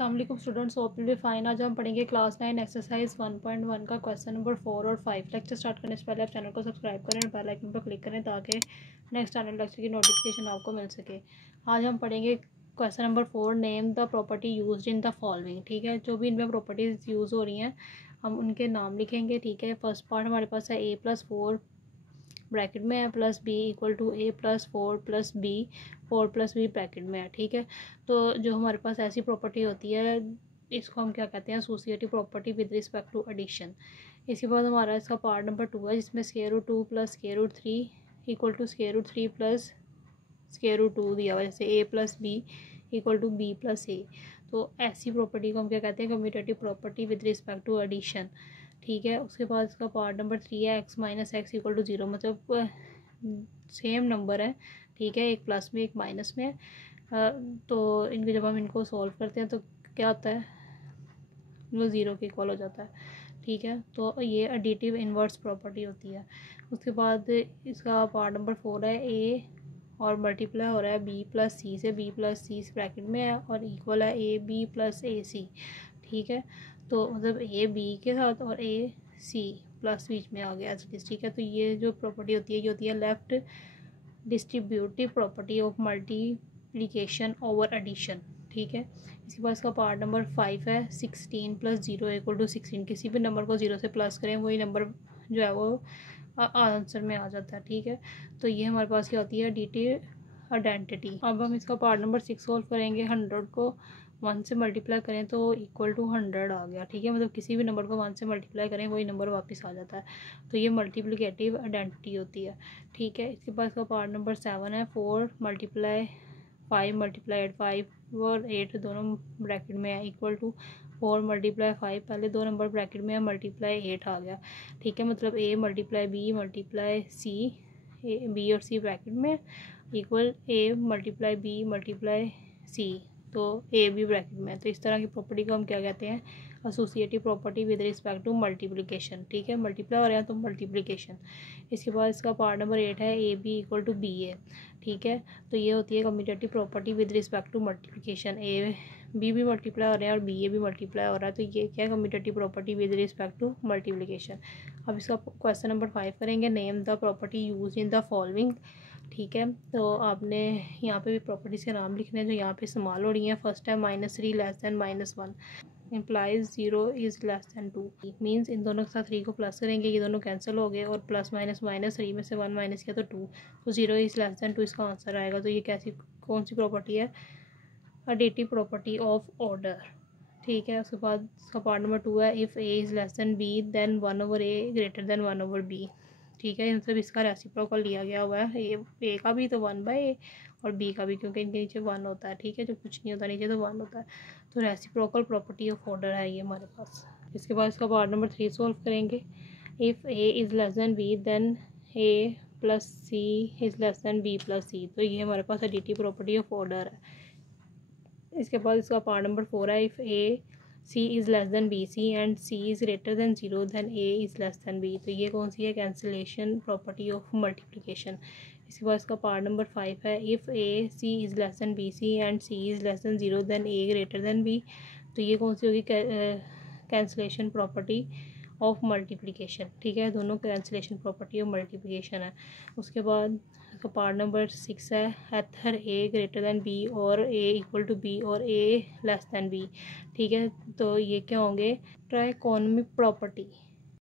अस्सलाम students, hope you will be fine. आज हम पढ़ेंगे क्लास 9 एक्सरसाइज 1.1 का क्वेश्चन नंबर 4 और 5। लेक्चर स्टार्ट करने से पहले आप चैनल को सब्सक्राइब करें और बेल आइकन पर क्लिक करें ताकि नेक्स्ट आने लेक्चर की नोटिफिकेशन आपको मिल सके। आज हम पढ़ेंगे question number 4, name the property used in the following. ठीक है, जो भी इनमें प्रॉपर्टीज़ यूज़ हो रही हैं हम उनके नाम लिखेंगे। ठीक है, फर्स्ट पार्ट हमारे पास है a+4 ब्रैकेट में है plus B equal to a+4 plus B 4+b bracket में है। ठीक है, तो जो हमारे पास ऐसी प्रॉपर्टी होती है इसको हम क्या कहते हैं, associative property with respect to addition. इसके बाद हमारा इसका पार्ट नंबर 2 है जिसमें square root 2 plus square root 3 equal to square root 3 plus square root 2 दिया हुआ, जैसे a+b इक्वल टू b+a। तो ऐसी प्रॉपर्टी को हम क्या कहते हैं, commutative property with respect to addition. ठीक है, उसके बाद इसका पार्ट नंबर 3 है x minus X equal to 0, मतलब सेम नंबर है। ठीक है, एक प्लस में एक माइनस में है। तो इनके जब हम इनको सॉल्व करते हैं तो क्या होता है, वो 0 के इक्वल हो जाता है। ठीक है, तो ये एडिटिव इन्वर्स प्रॉपर्टी होती है। उसके बाद इसका पार्ट नंबर 4 है a और मल्टीप्लाई हो रहा है b+c से, b+c ब्रैकेट में है और इक्वल है ab+ac। ठीक है, तो मतलब a b के साथ और a c प्लस बीच में आ गया। ठीक है, तो ये जो प्रॉपर्टी होती है ये होती है left distributive property of multiplication over addition. ठीक है, इसके बाद इसका पार्ट नंबर 5 है 16 + 0 इक्वल टू 16। किसी भी नंबर को 0 से प्लस करें वही नंबर जो है वो आंसर में आ जाता है। ठीक है, तो ये हमारे पास क्या होती है, एडिटिव आइडेंटिटी। अब हम इसका पार्ट नंबर 6 सॉल्व करेंगे। 100 को 1 से मल्टीप्लाई करें तो इक्वल टू 100 आ गया। ठीक है, मतलब किसी भी नंबर को 1 से मल्टीप्लाई करें वही नंबर वापस आ जाता है। तो ये मल्टीप्लिकेटिव आइडेंटिटी होती है। ठीक है, इसके बाद इसका पार्ट नंबर 7 है 4 × 5 × 5 और 8 दोनों ब्रैकेट में है इक्वल टू 4 × 5, पहले दो नंबर ब्रैकेट में है मल्टीप्लाई 8 आ गया। ठीक है, मतलब a × b × c, b और c ब्रैकेट में इक्वल a × b × c, तो a b ब्रैकेट में। तो इस तरह की प्रॉपर्टी को हम क्या कहते हैं, associative property with respect to multiplication. ठीक है, मल्टीप्लाई हो रहा है तो मल्टीप्लिकेशन। इसके बाद इसका पार्ट नंबर 8 है a b equal to b a। ठीक है, तो ये होती है commutative property with respect to multiplication. a b भी मल्टीप्लाई हो रहे हैं और b a भी मल्टीप्लाई हो रहा है, तो ये क्या है, commutative property with respect to multiplication. अब इसका क्वेश्चन नंबर 5 करेंगे, name the property use in the following. ठीक है, तो आपने यहाँ पे भी प्रॉपर्टीज़ के नाम लिखने हैं जो यहाँ पे इस्तेमाल हो रही हैं। फर्स्ट है -3 < -1 इम्प्लाइज 0 = (2). मीन्स इन दोनों के साथ 3 को प्लस करेंगे, ये दोनों कैंसिल हो गए और प्लस माइनस माइनस 3 में से 1 माइनस किया तो 2, तो 0 = (2) इसका आंसर आएगा। तो ये कैसी कौन सी प्रॉपर्टी है, एडिटिव प्रॉपर्टी ऑफ ऑर्डर। ठीक है, उसके बाद इसका पार्ट नंबर 2 है इफ़ a < b then 1/a > 1/b। ठीक है, मतलब इसका रेसिप्रोकल लिया गया हुआ है, ए का भी तो 1/a और b का भी, क्योंकि इनके नीचे 1 होता है। ठीक है, जो कुछ नहीं होता नीचे तो 1 होता है, तो रेसिप्रोकल प्रॉपर्टी ऑफ ऑर्डर है ये हमारे पास। इसके बाद इसका पार्ट नंबर 3 सॉल्व करेंगे। If a < b then a + c < b + c, तो ये हमारे पास एडिटिव प्रॉपर्टी ऑफ ऑर्डर है। इसके बाद इसका पार्ट नंबर 4 है if a c < bc and c is greater than 0 then a is < b, तो ये कौन सी है, कैंसिलेशन प्रॉपर्टी ऑफ मल्टीप्लिकेशन। इसके बाद इसका पार्ट नंबर 5 है if a c < bc and c is <0 then a greater b, तो ये कौन सी होगी, कैंसिलेशन प्रॉपर्टी ऑफ मल्टीप्लिकेशन। ठीक है, दोनों कैंसिलेशन प्रॉपर्टी ऑफ मल्टीप्लिकेशन है। उसके बाद इसका पार्ट नंबर 6 है एथर a > b और a = b और a < b। ठीक है, तो ये क्या होंगे, ट्राइकोनोमिक प्रॉपर्टी।